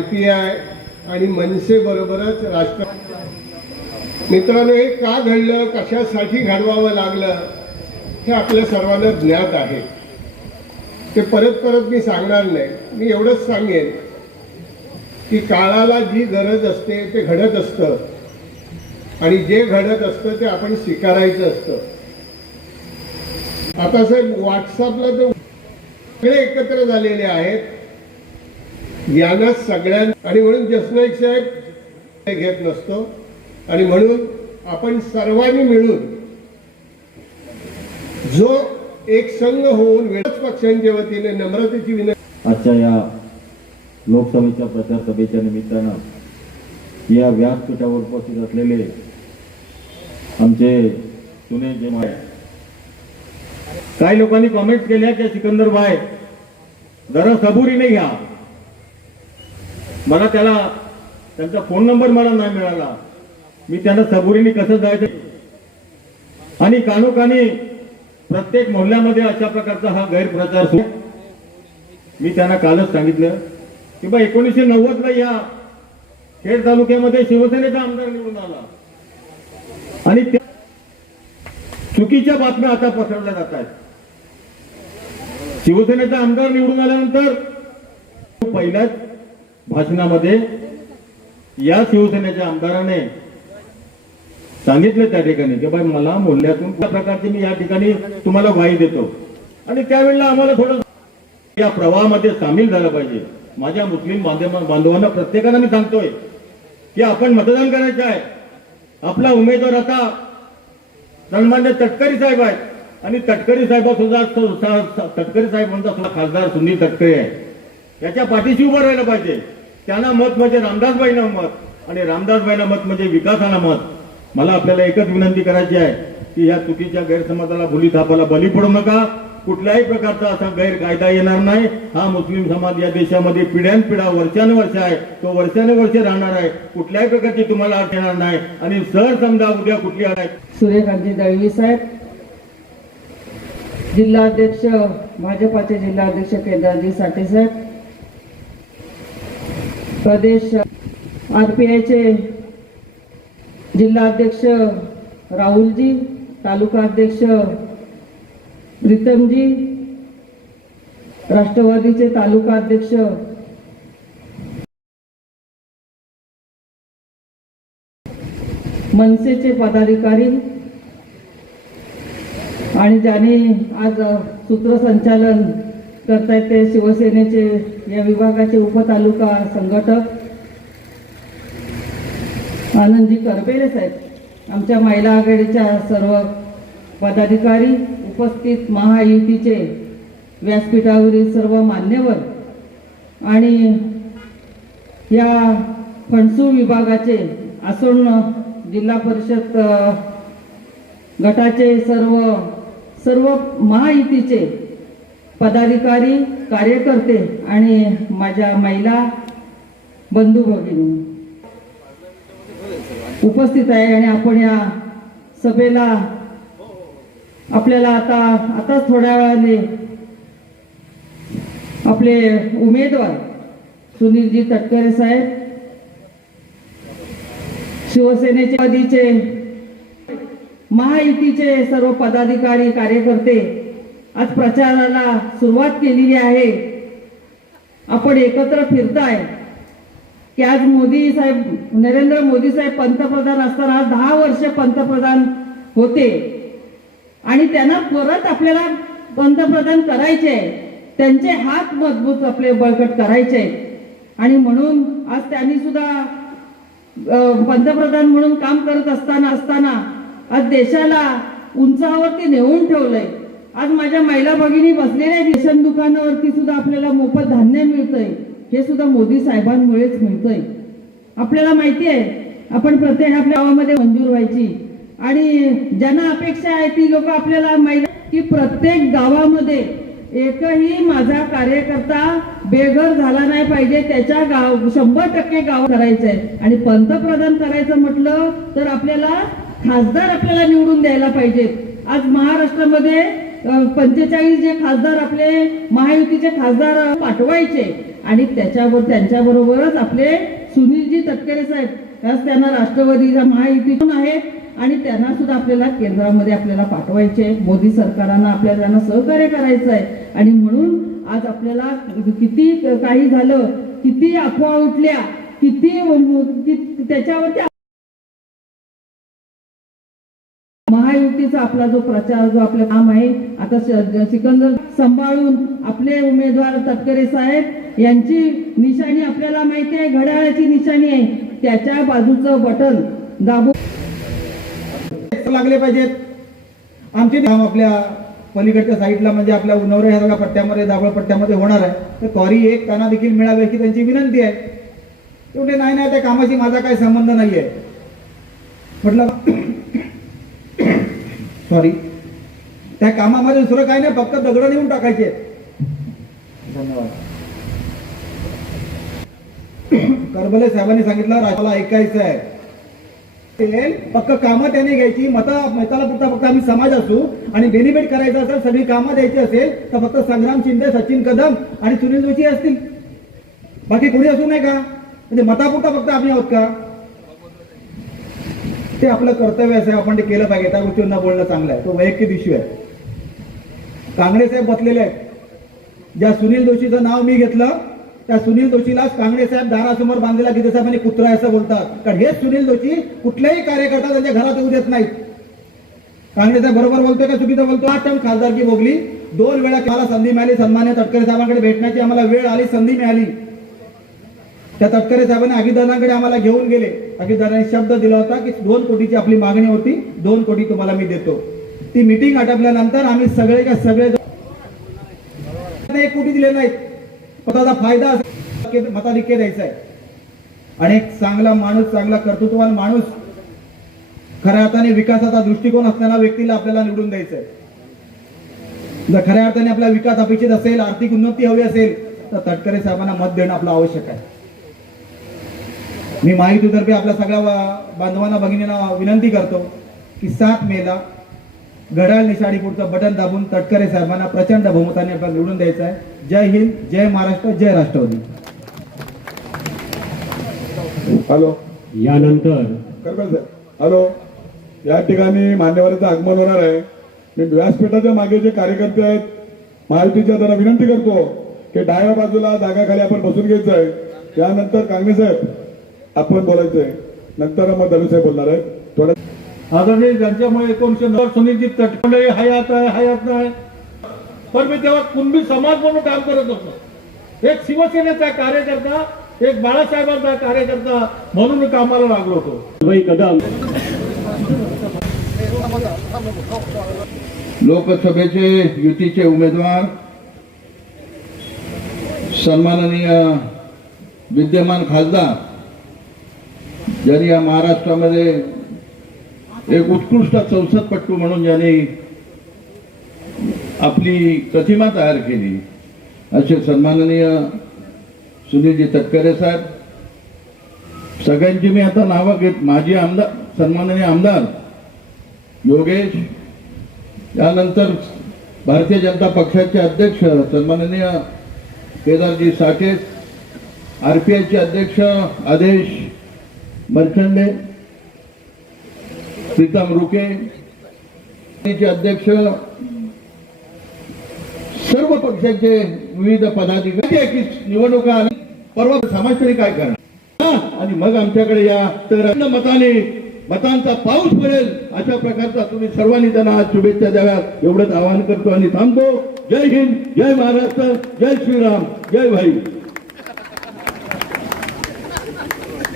CPI आणि मनसे बरोबरच राष्ट्र मित्रांनो हे का घडलं? कशासाठी घडवावं लागलं? हे आपल्या सर्वांना ज्ञात आहे. ते परत परत मी सांगणार नाही. मी एवढंच सांगेन की काळाला जी गरज असते ते घडत असतं. आणि जे घडत असतं ते आपण स्वीकारायचं असतं. आता साहेब व्हॉट्सअपला तर सगळे एकत्र झालेले आहेत. यांना सगळ्यां आणि म्हणून जसनाईक साहेब हे घेत नसतो. आणि म्हणून आपण सर्वांनी मिळून जो एक संघ होऊन विरोध पक्षांच्या वतीने नम्रतेची विनंती आजच्या या लोकसभेच्या प्रचार सभेच्या निमित्तानं या व्यासपीठावर उपस्थित असलेले आमचे जुने जे माय काही लोकांनी कॉमेंट केल्या की सिकंदर भाई जरा सबुरीने घ्या. मला त्याला त्यांचा फोन नंबर मला नाही मिळाला. मी त्यांना सबुरीने कसं जायचं? आणि कानोकानी प्रत्येक मोहल्ल्यामध्ये अशा प्रकारचा हा गैरप्रचार सुरू मी त्यांना कालच सांगितलं की बा एकोणीसशे नव्वदला या खेड तालुक्यामध्ये शिवसेनेचा आमदार निवडून आला. आणि त्या चुकीच्या बातम्या आता पसरल्या जात आहेत. शिवसेनेचा आमदार निवडून आल्यानंतर पहिल्याच भाषणामध्ये या शिवसेनेच्या आमदाराने सांगितलं त्या ठिकाणी की बाई मला मूल्यातून त्या प्रकारची मी या ठिकाणी तुम्हाला ग्वाही देतो. आणि त्यावेळेला आम्हाला थोडं या प्रवाहामध्ये सामील झालं पाहिजे. माझ्या मुस्लिम बांधवांना प्रत्येकाला मी सांगतोय की आपण मतदान करायचं आहे. आपला उमेदवार आता सन्मान्य तटकरी साहेब आहेत. आणि तटकरी साहेब सुद्धा तटकरी साहेबांचा सुद्धा खासदार सुनील तटकरे आहे याच्या पाठीशी उभं राहिलं पाहिजे. त्यांना मत म्हणजे रामदासबाईंना मत आणि रामदासबाईंना मत म्हणजे विकासाला मत. मला आपल्याला एकच विनंती करायची आहे की या चुकीच्या गैरसमजाला भुली थापाला बली पडू नका. कुठल्याही प्रकारचा असा गैरकायदा येणार नाही. हा मुस्लिम समाज या देशामध्ये पिढ्यानपिढा वर्षानुवर्ष आहे. तो वर्षानुवर्ष राहणार आहे. कुठल्याही प्रकारची तुम्हाला अट येणार नाही. आणि सर समजा उद्या कुठली आहे? सूर्यकांती दळवी साहेब जिल्हाध्यक्ष भाजपाचे जिल्हाध्यक्ष केदारजी साठे साहेब प्रदेश आरपीआयचे जिल्हाध्यक्ष राहुलजी तालुका अध्यक्ष प्रीतमजी राष्ट्रवादीचे तालुका अध्यक्ष मनसेचे पदाधिकारी आणि ज्यांनी आज सूत्रसंचालन करतायत ते शिवसेनेचे या विभागाचे उपतालुका संघटक. आनंदजी करबेले साहेब आमच्या महिला आघाडीच्या सर्व पदाधिकारी उपस्थित महायुतीचे व्यासपीठावरील सर्व मान्यवर आणि या फणसू विभागाचे आसोन जिल्हा परिषद गटाचे सर्व सर्व महायुतीचे पदाधिकारी कार्यकर्ते आणि माझ्या महिला बंधू भगिनी उपस्थित आहे आणि आपण या सभेला आपल्याला आता आताच थोड्या वेळाने आपले उमेदवार सुनीलजी तटकरे साहेब शिवसेनेचे आधीचे महायुतीचे सर्व पदाधिकारी कार्यकर्ते आज प्रचाराला सुरुवात केलेली आहे. आपण एकत्र फिरताय. की आज मोदी साहेब नरेंद्र मोदी साहेब पंतप्रधान असताना आज दहा वर्ष पंतप्रधान होते. आणि त्यांना परत आपल्याला पंतप्रधान करायचे आहे. त्यांचे हात मजबूत आपले बळकट करायचे आणि म्हणून आज त्यांनी सुद्धा पंतप्रधान म्हणून काम करत असताना असताना आज देशाला उंचावरती नेऊन ठेवलंय. आज माझ्या महिला भगिनी बसलेल्या रेशन दुकानावरती सुद्धा आपल्याला मोफत धान्य मिळतंय. हे सुद्धा मोदी साहेबांमुळेच मिळतंय आपल्याला माहिती आहे आपण प्रत्येक आपल्या गावामध्ये मंजूर व्हायची. आणि ज्यांना अपेक्षा आहे ती लोक आपल्याला महिला की प्रत्येक गावामध्ये एकही माझा कार्यकर्ता बेघर झाला नाही पाहिजे. त्याच्या गाव शंभर टक्के गाव करायचंय. आणि पंतप्रधान करायचं म्हटलं तर आपल्याला खासदार आपल्याला निवडून द्यायला पाहिजेत. आज महाराष्ट्रामध्ये पंचेचाळीस जे खासदार आपले महायुतीचे खासदार पाठवायचे आणि त्याच्यावर त्यांच्याबरोबरच आपले सुनीलजी तटकरे साहेब त्याच त्यांना राष्ट्रवादीच्या महायुतीतून आहेत आणि त्यांना सुद्धा आपल्याला केंद्रामध्ये आपल्याला पाठवायचे. मोदी सरकारांना आपल्याला त्यांना सहकार्य करायचं आहे आणि म्हणून आज आपल्याला किती काही झालं किती अफवा उठल्या किती कि- त्याच्यावरती आपला जो प्रचार जो आपलं काम आहे आता सिकंदर सांभाळून आपले उमेदवार तटकरे साहेब यांची निशाणी आपल्याला माहिती आहे घड्याळाची निशाणी आहे. त्याच्या बाजूचं बटन दाबून लागले पाहिजेत. आमचे काम आपल्या पलीकडच्या साईडला म्हणजे आपल्या उन्नवरे ह्या पट्ट्यामध्ये दाबळ पट्ट्यामध्ये होणार आहे. तर कॉरी एक काना देखील मिळावी की त्यांची विनंती आहे. तेवढे नाही नाही त्या कामाशी माझा काही संबंध नाही आहे म्हटलं सॉरी त्या कामामध्ये दुसरं काही नाही फक्त दगड नेऊन टाकायचे. धन्यवाद. करबले साहेबांनी सांगितलं राजाला ऐकायचं आहे. फक्त कामं त्याने घ्यायची मता मताला पुरता फक्त आम्ही समाज असू आणि बेनिफिट करायचं असेल सगळी कामं द्यायची असेल तर फक्त संग्राम शिंदे सचिन कदम आणि सुनील जोशी असतील. बाकी कोणी असू नाही का? म्हणजे मतापुरता फक्त आम्ही आहोत का? ते आपलं कर्तव्य असं आपण ते केलं पाहिजे. त्या गोष्टींना बोलणं चांगलं आहे. तो वैयक्तिक इश्यू आहे. कांगडे साहेब बसलेले आहेत. ज्या सुनील जोशीचं नाव मी घेतलं त्या सुनील जोशीला कांगडे साहेब दारासमोर बांधलेला गीते साहेबांनी कुत्रा असं बोलतात. कारण हेच सुनील जोशी कुठल्याही कार्यकर्ता त्यांच्या घरात येऊ देत नाहीत. कांगडे साहेब बरोबर बोलतोय का चुकीचं बोलतो आठ टर्म खासदारकी भोगली. दोन वेळा मला संधी मिळाली. सन्मान्य तटकरे साहेबांकडे भेटण्याची आम्हाला वेळ आली संधी मिळाली. त्या तटकरे साहेबांनी आगीदारांकडे आम्हाला घेऊन गेले. आगीदारांनी शब्द दिला होता की दोन कोटीची आपली मागणी होती दोन कोटी तुम्हाला मी देतो. ती मिटिंग आटपल्यानंतर आम्ही सगळे का सगळे एक कोटी दिले नाहीत. स्वतःचा फायदा मताधिक्य द्यायचा आहे. आणि एक चांगला माणूस चांगला कर्तृत्ववान माणूस खऱ्या अर्थाने विकासाचा दृष्टिकोन असणाऱ्या व्यक्तीला आपल्याला निवडून द्यायचं आहे जर खऱ्या अर्थाने आपला विकास अपेक्षित असेल आर्थिक उन्नती हवी असेल तर तटकरे साहेबांना मत देणं आपलं आवश्यक आहे. मी माहितीतर्फे आपल्या सगळ्या वा- बांधवांना भगिनींना विनंती करतो की सात मेला घड्याळ निशाणी पुढचं बटन दाबून तटकरे साहेबांना प्रचंड बहुमताने आपल्याला निवडून द्यायचं आहे. जय हिंद जय महाराष्ट्र जय राष्ट्रवादी. हॅलो. यानंतर हॅलो. या ठिकाणी मान्यवरांचं आगमन होणार आहे. मी व्यासपीठाच्या मागे जे कार्यकर्ते आहेत महायुतीच्या त्यांना विनंती करतो की डाव्या बाजूला जागाखाली आपण बसून घ्यायचं आहे. त्यानंतर काँग्रेस साहेब आपण बोलायचं आहे नंतर मग दलू साहेब बोलणार आहे थोडं आदरणीय ज्यांच्यामुळे एकोणीशे नव्वद सुनीलजी तटकरे हयात आहे हयात नाही. पण मी तेव्हा कुणबी समाज म्हणून काम करत होतो. एक शिवसेनेचा कार्यकर्ता एक बाळासाहेबांचा कार्यकर्ता म्हणून मी कामाला लागलो होतो. भाई कदम लोकसभेचे युतीचे उमेदवार सन्माननीय विद्यमान खासदार ज्यांनी या महाराष्ट्रामध्ये एक उत्कृष्ट संसदपट्टू म्हणून ज्यांनी आपली प्रतिमा तयार केली असे सन्माननीय सुनीलजी तटकरे साहेब. सगळ्यांची मी आता नावं घेत माजी आमदार सन्माननीय आमदार योगेश त्यानंतर भारतीय जनता पक्षाचे अध्यक्ष सन्माननीय केदारजी साठे आर पी आयचे अध्यक्ष आदेश मर्चंडे प्रीतम रुके अध्यक्ष सर्व पक्षाचे विविध पदाधिकारी निवडणुका परवा समाज तरी काय करणार? आणि मग आमच्याकडे या तर मताने मतांचा पाऊस पडेल अशा प्रकारचा तुम्ही सर्वांनी त्यांना आज शुभेच्छा द्याव्यात एवढंच आवाहन करतो आणि थांबतो. जय हिंद जय महाराष्ट्र जय श्रीराम जय भाई.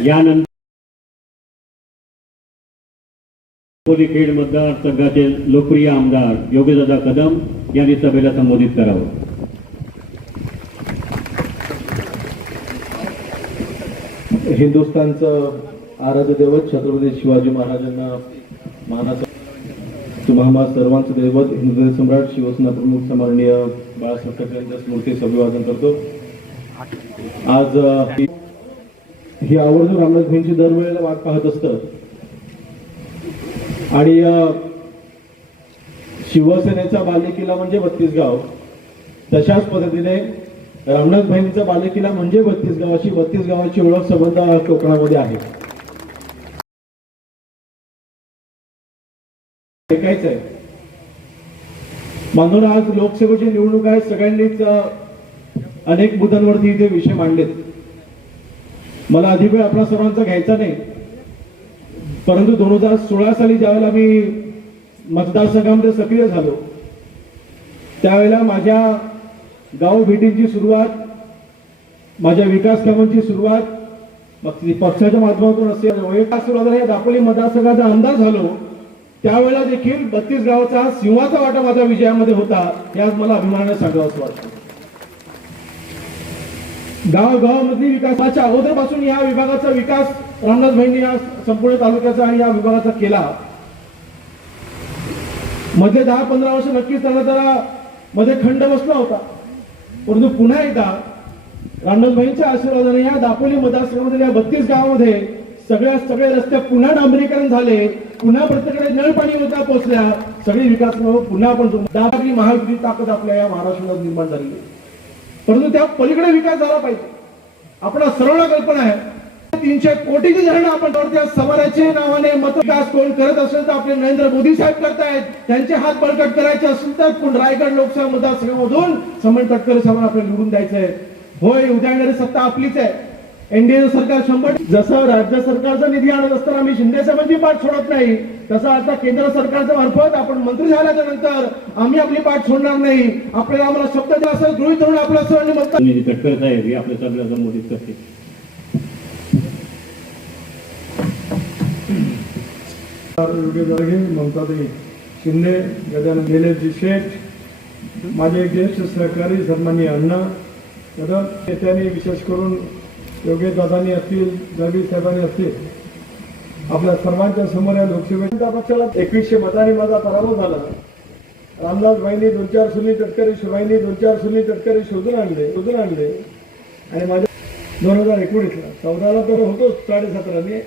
यानंतर अकोली खेड मतदारसंघाचे लोकप्रिय आमदार योगेशदादा कदम यांनी सभेला संबोधित करावं. हिंदुस्थानचं आराध्य दैवत छत्रपती शिवाजी महाराजांना मानाचं तुम्हा सर्वांचं दैवत हिंदू सम्राट शिवसेना प्रमुख सन्माननीय बाळासाहेब ठाकरे यांच्या स्मृतीस अभिवादन करतो. आज ही- आवर्जून रामनाथ भाईंची दरवेळेला वाट पाहत असतं आणि शिवसेनेचा बालेकिल्ला म्हणजे बत्तीस गाव तशाच पद्धतीने रामनाथ भाईंचा बालेकिल्ला म्हणजे बत्तीस अशी बत्तीस गावाची ओळख संबंध कोकणामध्ये आहे. ऐकायचं आहे. म्हणून आज लोकसेवेची निवडणूक आहे सगळ्यांनीच अनेक मुद्द्यांवरती इथे विषय मांडलेत. मला अधिक वेळ आपला सर्वांचा घ्यायचा नाही. परंतु दोन हजार सोळा साली ज्यावेळेला मी मतदारसंघामध्ये सक्रिय झालो त्यावेळेला माझ्या गाव भेटींची सुरुवात माझ्या विकास कामांची सुरुवात मग पक्षाच्या माध्यमातून असेल वैयक्तिक सुरुवात हे दापोली मतदारसंघाचा अंदाज झालो. त्यावेळेला देखील बत्तीस गावाचा सिंहाचा वाटा माझ्या विजयामध्ये होता हे आज मला अभिमानाने सांगावं असं वाटतं. गाव गावामधली विकासाच्या अगोदरपासून या विभागाचा विकास रामदास भाईंनी या संपूर्ण तालुक्याचा आणि या विभागाचा केला. मध्ये दहा पंधरा वर्ष नक्कीच त्यांना जरा मध्ये खंड बसला होता. परंतु पुन्हा एकदा रामदास भाईंच्या आशीर्वादाने या दापोली मतदारसंघामध्ये या बत्तीस गावामध्ये सगळ्या सगळे रस्ते पुन्हा डांबरीकरण झाले. पुन्हा प्रत्येकडे नळ पाणी योजना पोहोचल्या सगळी विकास पुन्हा आपण दादागिरी महाविधी ताकद आपल्या या महाराष्ट्रात निर्माण झालेली आहे. परंतु त्या पलीकडे विकास झाला पाहिजे. आपला सरळ कल्पना आहे. तीनशे कोटीची धरणं आपण त्या समाजाचे नावाने मतविकास कोण करत असेल तर आपले नरेंद्र मोदी साहेब करतायत. त्यांचे हात बळकट करायचे असेल तर कोण रायगड लोकसभा मतदारसंघामधून समन तटकरे साहेबांना आपल्याला निवडून द्यायचंय होय उद्या येणारी सत्ता आपलीच आहे. एनडीए सरकार शंभर जसं राज्य सरकारचा निधी आणत असताना आम्ही शिंदे साहेबांची पाठ सोडत नाही तसं आता केंद्र सरकारच्या मार्फत आपण मंत्री झाल्याच्यानंतर आम्ही आपली पाठ सोडणार नाही. आपल्याला आम्हाला शब्द दिला असेल गृहित धरून आपल्या सर्वांनी मतदान निधी तटकरे साहेब हे आपल्या सगळ्यांना संबोधित करते. योग्य जागे ममताताई शिंदे गजानन निलेशजी शेठ माझे ज्येष्ठ सहकारी सन्माननीय अण्णा कदम नेत्यांनी विशेष करून योगेश दादानी असतील जगदीश साहेबांनी असतील आपल्या सर्वांच्या समोर या लोकसभेच्या पक्षाला एकवीसशे मतांनी माझा पराभव झाला. रामदास भाईंनी दोन चार सुनी तटकरे शिवाईंनी दोन चार सुनी तटकरे शोधून आणले शोधून आणले. आणि माझ्या दोन हजार एकोणीसला चौदाला तर होतोच साडेसतराने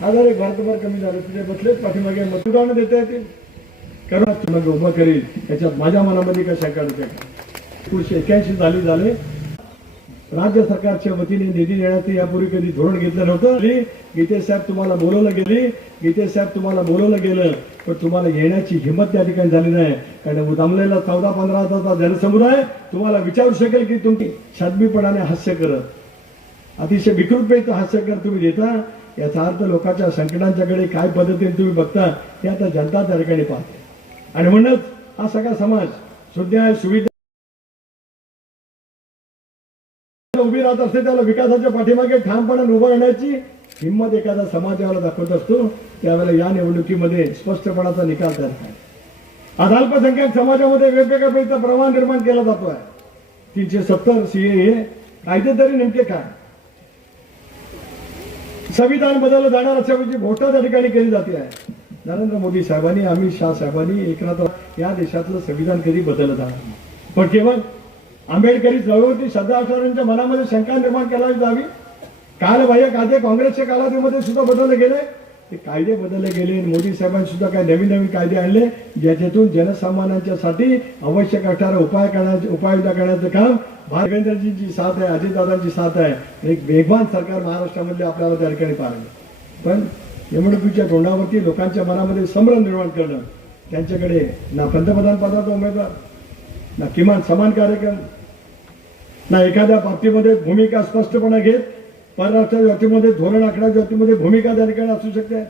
हजार एक भारतभर कमी झाले तिथे बसलेच पाठीमागे मतदान देता येतील. कारण उभं करेल याच्यात माझ्या मनामध्ये काय शंका नाही एकोणीसशे एक्याऐंशी साली झाले राज्य सरकारच्या वतीने निधी देण्याचं यापूर्वी कधी धोरण घेतलं नव्हतं. गीतेश गीते साहेब तुम्हाला बोलवलं गेली. गीतेश साहेब तुम्हाला बोलवलं गेलं. पण तुम्हाला येण्याची हिंमत त्या ठिकाणी झाली नाही. कारण उदामलेला चौदा पंधरा हजारचा जनसमुदाय तुम्हाला विचारू शकेल की तुम्ही शादमीपणाने हास्य करत. अतिशय विकृतपणे हास्य करत तुम्ही देता याचा अर्थ लोकांच्या संकटांच्याकडे काय पद्धतीने तुम्ही बघता ते आता जनता त्या ठिकाणी पाहते. आणि म्हणूनच हा सगळा समाज सुज्ञ सुविधा उभी राहत असते त्याला विकासाच्या पाठीमागे ठामपणे उभं राहण्याची हिंमत एखादा समाजाला दाखवत असतो. त्यावेळेला या निवडणुकीमध्ये स्पष्टपणाचा निकाल तयार आहे आज अल्पसंख्याक समाजामध्ये वेगवेगळ्या पैसा प्रमाण निर्माण केला जातो आहे तीनशे सत्तर सी हे कायदे तरी नेमके काय? संविधान बदललं जाणार अशा घोषणा त्या ठिकाणी केली जाते. आहे नरेंद्र मोदी साहेबांनी अमित शाह साहेबांनी एकनाथ या देशातलं संविधान कधी बदललं जाणार पण केवळ आंबेडकरी चळवळीतील श्रद्धा मनामध्ये शंका निर्माण केला जावी. कालबाह्य कायदे काँग्रेसच्या कालावधीमध्ये सुद्धा बदलले गेले. ते कायदे बदलले गेले. मोदी साहेबांनी सुद्धा काही नवीन नवीन कायदे आणले. ज्याच्यातून जनसामान्यांच्यासाठी आवश्यक असणारा उपाय करण्याचे उपाययोजना करण्याचं काम देवेंद्रजींची साथ आहे अजितदादांची साथ आहे. एक वेगवान सरकार महाराष्ट्रामध्ये आपल्याला त्या ठिकाणी पाहिलं पण निवडणुकीच्या तोंडावरती लोकांच्या मनामध्ये संभ्रम निर्माण करणं त्यांच्याकडे ना पंतप्रधान पदाचा उमेदवार ना किमान समान कार्यक्रम ना एखाद्या बाबतीमध्ये भूमिका स्पष्टपणे घेत परराष्ट्र जातीमध्ये धोरण आखण्या जातीमध्ये भूमिका त्या ठिकाणी असू शकते.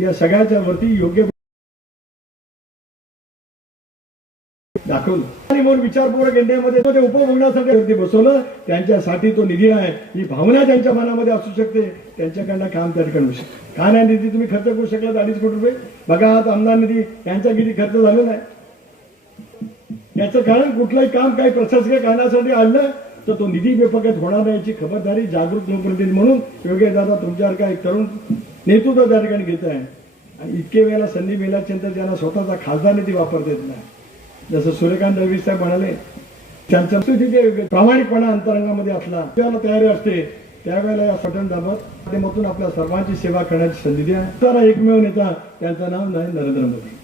या सगळ्याच्या वरती योग्य दाखवलं. आणि म्हणून विचारपूर्वक इंडियामध्ये ते उपभोगण्यासाठी वरती बसवलं त्यांच्यासाठी तो निधी आहे. ही भावना ज्यांच्या मनामध्ये असू शकते त्यांच्याकडनं काम त्या ठिकाणी होऊ शकते. का नाही निधी तुम्ही खर्च करू शकला अडीच कोटी रुपये? बघा आज आमदार निधी यांचा किती खर्च झालेला आहे. याचं कारण कुठलंही काम काही प्रशासकीय कारणासाठी आणलं तर तो निधी बेफकत होणार नाही याची खबरदारी जागृत लोकप्रतिनिधी म्हणून योग्य दादा तुमच्यासारखा एक तरुण नेतृत्व त्या ठिकाणी घेत आहे. आणि इतके वेळेला संधी मिळाल्यानंतर ज्यांना स्वतःचा खासदार निधी वापरता येत नाही. जसं सूर्यकांत रवी साहेब म्हणाले त्यांच्या प्रामाणिकपणा अंतरंगामध्ये असला त्याला तयारी असते त्यावेळेला या सटन दाबत माध्यमातून आपल्या सर्वांची सेवा करण्याची संधी द्या. तर एकमेव नेता त्यांचं नाव नाही नरेंद्र मोदी.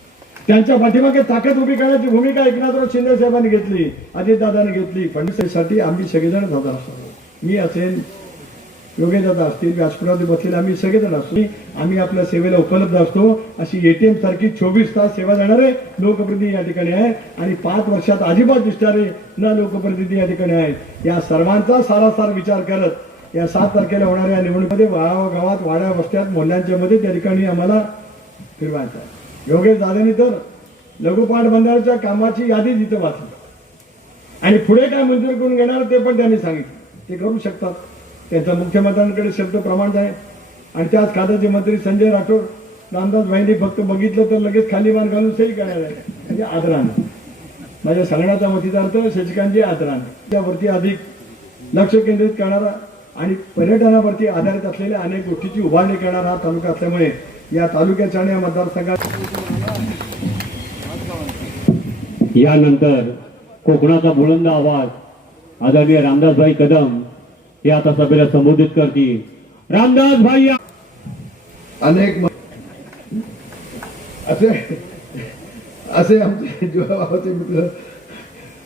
त्यांच्या पाठीमागे ताकद उभी करण्याची भूमिका एकनाथराव शिंदे साहेबांनी घेतली अजितदादांनी घेतली. फडणवीससाठी आम्ही सगळेजण जात असतो. मी असेल योगेश असतील व्यासपीठावर बसलेले आम्ही सगळेजण असतो. आम्ही आपल्या सेवेला उपलब्ध असतो. अशी एटीएम सारखी चोवीस तास सेवा देणारे लोकप्रतिनिधी या ठिकाणी आहे. आणि पाच वर्षात अजिबात दिसणारे न लोकप्रतिनिधी या ठिकाणी आहेत या सर्वांचा सारासार विचार करत या सात तारखेला होणाऱ्या निवडणुकीमध्ये गावात वाड्या वस्त्यात मोहल्ल्यांच्या मध्ये त्या ठिकाणी आम्हाला फिरवायचं आहे. योगेश दादांनी तर लघुपाठ बंधाऱ्याच्या कामाची यादी तिथं वाचली. आणि पुढे काय मंजूर करून घेणार ते पण त्यांनी सांगितलं. ते करू शकतात. त्यांचा मुख्यमंत्र्यांकडे शब्द प्रमाण आहे. आणि त्याच खात्याचे मंत्री संजय राठोड रामदास भाईंनी फक्त बघितलं तर लगेच खाली मान घालून सही करायला म्हणजे आदराने. माझ्या सांगण्याचा मतीचा अर्थ शशिकांतजी आदराने. त्यावरती अधिक लक्ष केंद्रित करणारा आणि पर्यटनावरती आधारित असलेल्या अनेक गोष्टीची उभारणी करणारा हा तालुका असल्यामुळे या तालुक्याच्या आणि या मतदारसंघात यानंतर कोकणाचा बुलंद आवाज आदरणीय रामदासभाई कदम हे आता सभेला संबोधित करतील. रामदासभाई अनेक असे असे आमचे जीवाभावाचे मित्र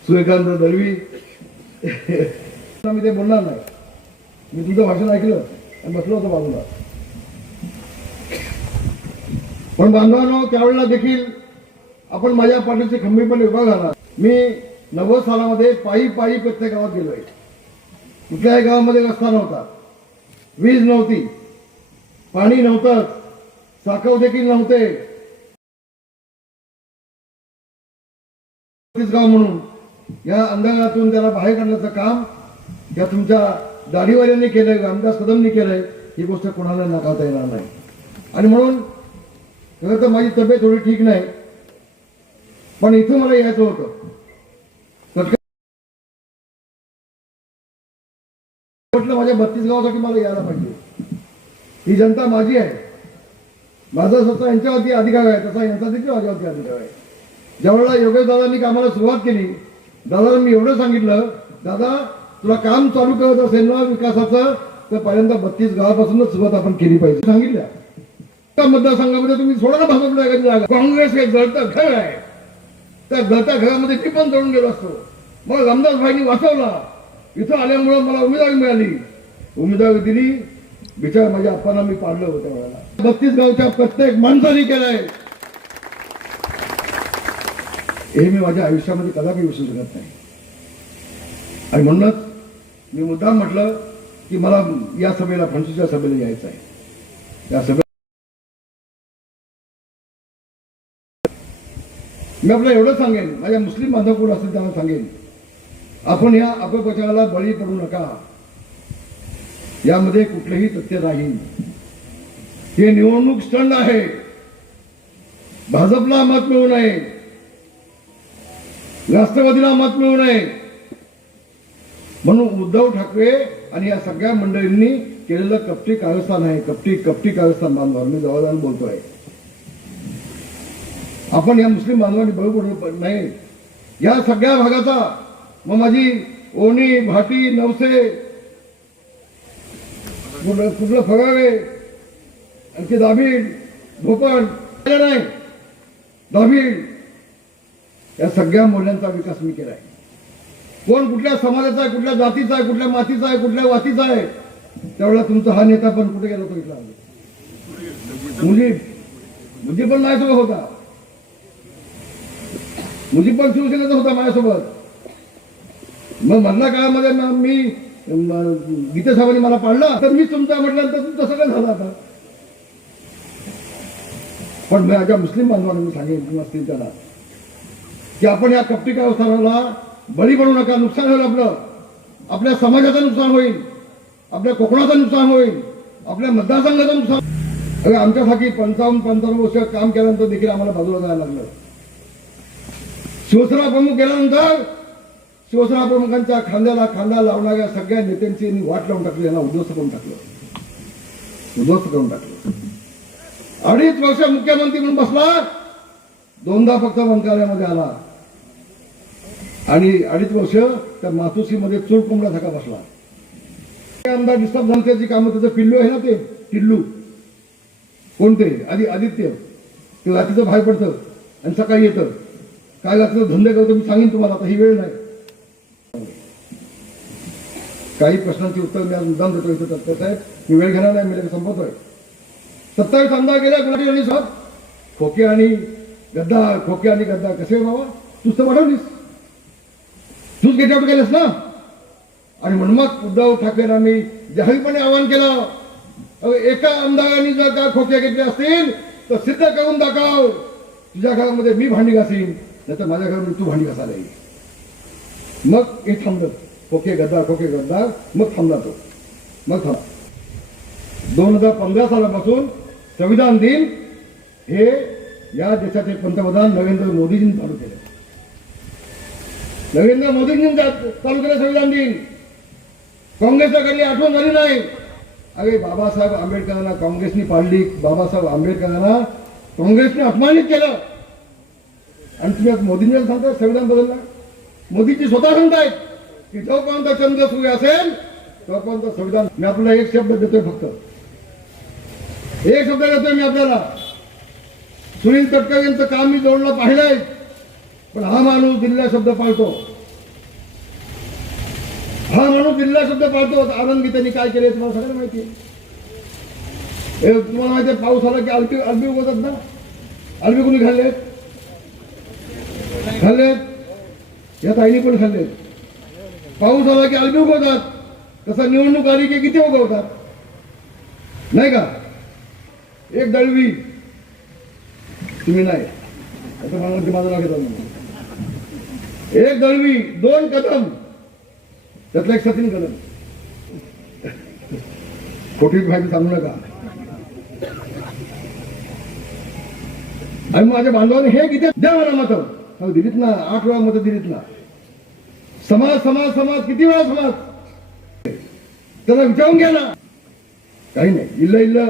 सूर्यकांत दळवी. मी ते बोलणार नाही. मी तुझं भाषण ऐकलं आणि बसलो होतो बाजूला. पण बांधवांनो त्यावेळेला देखील आपण माझ्या पाठीचे खंबीरपणे उभा झाला मी नव्वद सालामध्ये पायी पायी प्रत्येक गावात गेलोय. कुठल्याही गावामध्ये रस्ता नव्हता. वीज नव्हती. पाणी नव्हतं. साखव देखील नव्हते. गाव म्हणून या अंधारातून त्याला बाहेर काढण्याचं काम या तुमच्या दाढीवाल्यांनी केलंय आमदार सदननी केलंय ही गोष्ट कोणाला नाकारता येणार नाही. आणि म्हणून तर माझी तब्येत थोडी ठीक नाही. पण इथं मला यायचं होतं. म्हटलं माझ्या बत्तीस गावासाठी मला यायला पाहिजे. ही जनता माझी आहे. माझा स्वतः यांच्यावरती अधिकार आहे तसा यांचा देखील माझ्यावरती अधिकार आहे. ज्यावेळेला योगेश दादांनी कामाला सुरुवात केली दादाला मी एवढं सांगितलं दादा तुला काम चालू करत असेल ना विकासाचं तर पहिल्यांदा बत्तीस गावापासूनच सुरुवात आपण केली पाहिजे. सांगितल्या. त्या मतदारसंघामध्ये तुम्ही सोडा ना भाजपला जागा. काँग्रेस हे जळतं घर आहे. त्या जळत्या घरामध्ये मी पण जळून गेलो असतो. मग रामदास वाचवला. इथं आल्यामुळं मला उमेदवारी मिळाली. उमेदवारी दिली. बिचार माझ्या अप्पांना मी पाडलं होतं वेळेला बत्तीस गावच्या प्रत्येक माणसाने केलंय. हे मी माझ्या आयुष्यामध्ये कदापि विसरू शकत नाही. आणि म्हणूनच मी मुद्दाम म्हटलं की मला या सभेला फणसूच्या सभेला यायचं आहे. या सभे मी आपलं एवढं सांगेन. माझ्या मुस्लिम बांधव कोण असतील त्यांना सांगेन. आपण या अपप्रचाराला बळी पडू नका. यामध्ये कुठलंही तथ्य नाही. हे निवडणूक स्टंड आहे. भाजपला मत मिळू नये. राष्ट्रवादीला मत मिळू नये. म्हणून उद्धव ठाकरे आणि या सगळ्या मंडळींनी केलेलं कपटी कारस्थान आहे. कपटी कपटी कारस्थान बांधवार मी बोलतो बोलतोय. आपण या मुस्लिम बांधवांनी बळी नाही या सगळ्या भागाचा मग माझी ओणी भाटी नवसे कुठलं कुठलं फगावे आणखी दाभीड भोपण नाही. दाभीड या सगळ्या मूल्यांचा विकास मी केला आहे कोण कुठल्या समाजाचा आहे कुठल्या जातीचा आहे कुठल्या मातीचा आहे कुठल्या वातीचा आहे त्यावेळेला तुमचा हा नेता पण कुठे गेला तो इथला. मुली. मुली पण नाही तो होता. मुझी पण शिवसेनेचा होता माझ्यासोबत. मग मधल्या काळामध्ये मी गीते साहेबांनी मला पाडला तर मी तुमचा म्हटल्यानंतर तुमचं सगळं झालं आता. पण मी माझ्या मुस्लिम बांधवांना मी सांगेन किंवा असतील त्याला की आपण या कपटी कावस्थानाला बळी पडू नका नुकसान होईल आपलं. आपल्या समाजाचं नुकसान होईल आपल्या कोकणाचं नुकसान होईल आपल्या मतदारसंघाचं नुकसान अरे आमच्यासाठी पंचावन्न पंचावन्न वर्ष काम केल्यानंतर देखील आम्हाला बाजूला जायला लागलं. शिवसेना प्रमुख गेल्यानंतर शिवसेना प्रमुखांच्या खांद्याला खांदा लावणाऱ्या सगळ्या नेत्यांची वाट लावून टाकली यांना उद्ध्वस्त करून टाकलं. उद्ध्वस्त करून टाकलं. अडीच वर्ष मुख्यमंत्री म्हणून बसला दोनदा फक्त मंत्रालयामध्ये आला. आणि अडीच वर्ष त्या मातोश्रीमध्ये चोर कोंबड्यासारखा बसला. आमदार डिस्टर्ब जनतेची कामं त्याचं पिल्लू आहे ना ते? टिल्लू कोणते? आधी आदित्य. ते रात्रीचं बाहेर पडतं आणि सकाळी येतं. काय लागतं? धंदे करतो मी सांगेन तुम्हाला आता ही वेळ नाही. काही प्रश्नांची उत्तर मी आज मुद्दाम देतो इथं दत्त साहेब. मी वेळ घेणार नाही मी लगेच संपवतोय. सत्तावीस आमदार गेल्या गुलाटी आणि साहेब. खोके आणि गद्दा खोके आणि गद्दा कसे हो बाबा? तूच तर वाढवलीस तूच गेट आउट केलंस ना? आणि म्हणून मग उद्धव ठाकरेंना मी जाहीरपणे आवाहन केलं. अहो, एका आमदारांनी जर का खोके घेतले असतील तर सिद्ध करून दाखव. तुझ्या घरामध्ये मी भांडी घासीन. नाही तर माझ्या घरामध्ये तू भांडी घासायला येईल. मग हे थांबलं. खोके गद्दार खोके गद्दार. मग थांबला तो. मग थांब. दोन हजार पंधरा सालापासून संविधान दिन हे या देशाचे पंतप्रधान नरेंद्र मोदीजींनी चालू केले. नरेंद्र मोदींनी म्हणजे चालू केलं संविधान दिन. काँग्रेसला काही आठवण झाली नाही. अरे बाबासाहेब आंबेडकरांना काँग्रेसनी पाडली. बाबासाहेब आंबेडकरांना काँग्रेसने अपमानित केलं. आणि तुम्ही आज मोदींना सांगताय संविधान बदलला? मोदीजी स्वतः सांगतायत की जोपर्यंत चंद्र सूर्य असेल तोपर्यंत संविधान मी आपल्याला एक शब्द देतोय फक्त. एक शब्द देतोय मी आपल्याला. सुनील तटकर यांचं काम मी जोडलं पाहिलंय पण हा माणूस दिलेला शब्द पाळतो. हा माणूस दिलेला शब्द पाळतो. आनंद गीतेने काय केले तुम्हाला सगळ्यांना माहिती आहे तुम्हाला माहिती आहे पाऊस आला की अलबी अलबी उगवतात ना? अलबी कोणी खाल्लेत? खाल्लेत? या ताईने पण खाल्लेत. पाऊस आला की अलबी उगवतात. तसा निवडणूक आली की किती उगवतात? नाही का? एक दळवी. तुम्ही नाही. असं मला माझं लागत एक दळवी दोन कदम. त्यातला एक सचिन कदम. खोटी माहिती सांगू नका. आणि माझ्या बांधवाने हे किती द्या मला मत. हो, दिलीत ना आठ वेळा मत दिलीत ना समाज समाज समाज किती वेळा समाज? त्याला विचारून घ्या ना. काही नाही इल्ल इल्ल.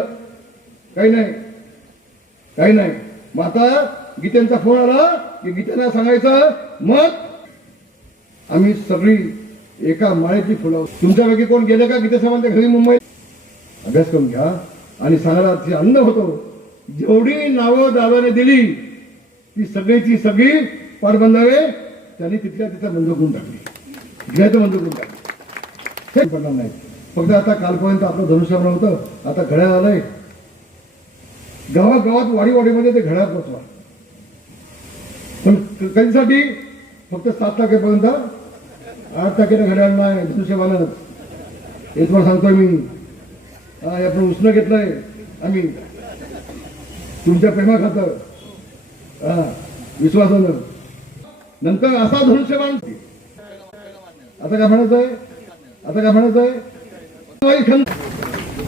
काही नाही. काही नाही. मग आता गीतेंचा फोन आला की गीत्यांना सांगायचं मग आम्ही सगळी एका माळेतली फुलं तुमच्यापैकी कोण गेले का गीते साहेबांच्या घरी मुंबईत अभ्यास करून घ्या. आणि सांगायला अन्न होतो जेवढी नावं दादाने दिली ती सगळीची सगळी पार पारबंधावे त्यांनी तिथल्या तिथं बंद करून टाकली. घ्यायचं बंद करून टाकली. हे पडणार नाही. फक्त आता कालपर्यंत आपलं धनुष्यबाण होतं. आता घड्याळ आलंय. गावात गावात ते घड्याळ पोचवा पण क- कधीसाठी? फक्त सात तारखेपर्यंत. आठ तारखेला घड्याळ नाही. धनुष्यबाणच हे तुम्हाला सांगतोय मी. आपण उष्ण घेतलंय. आम्ही. तुमच्या प्रेमाखातर. हा विश्वासानं. नंतर असा धनुष्यबाण. आता काय म्हणायचंय? आहे आता काय म्हणायचं खंत